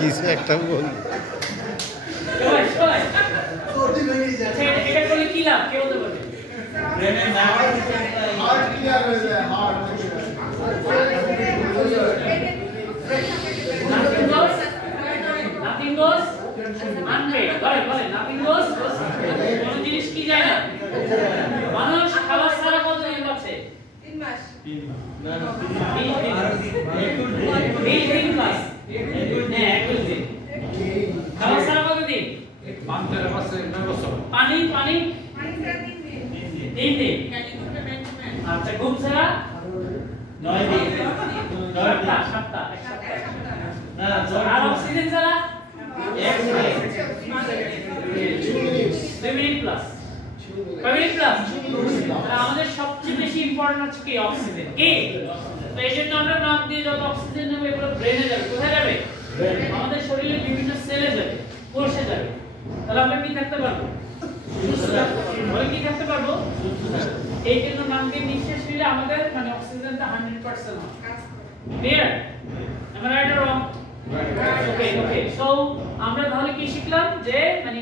কিছু একটা বল এটা করলে কি লাভ কে বলতে পারবে হার্ট ক্লিয়ার হয়ে যায় হার্ট nothing goes unpaid বলে nothing goes কোন জিনিস কি যায় না মানুষ খাবার ছাড়া কতদিন বাঁচে 3 মাস না 20 দিন প্লাস না 21 দিন খাবার ছাড়া কতদিন 5 মাসে 9 বছর পানি পানি ছাড়া 3 দিন আচ্ছা ঘুম ছাড়া 9 দিন সপ্তাহ না আর অক্সিজেন ছাড়া 1 minute 2 minute plus 5 minute plus আমাদের সবচেয়ে বেশি ইম্পর্টেন্ট হচ্ছে কি অক্সিজেন কি তো এই জন্য আমরা নাক দিয়ে যত অক্সিজেন নেবে এগুলো ব্রেনে যাবে কোথায় যাবে আমাদের শরীরের বিভিন্ন সেলে যাবে কোষে যাবে তাহলে আমরা কি থাকতে পারবো সুস্থ কি থাকতে পারবো এই জন্য নাক দিয়ে নিঃশ্বাস নিলে আমাদের মানে অক্সিজেনটা 100% হয় clear am I right or wrong okay so আমরা তাহলে কি শিখলাম যে মানে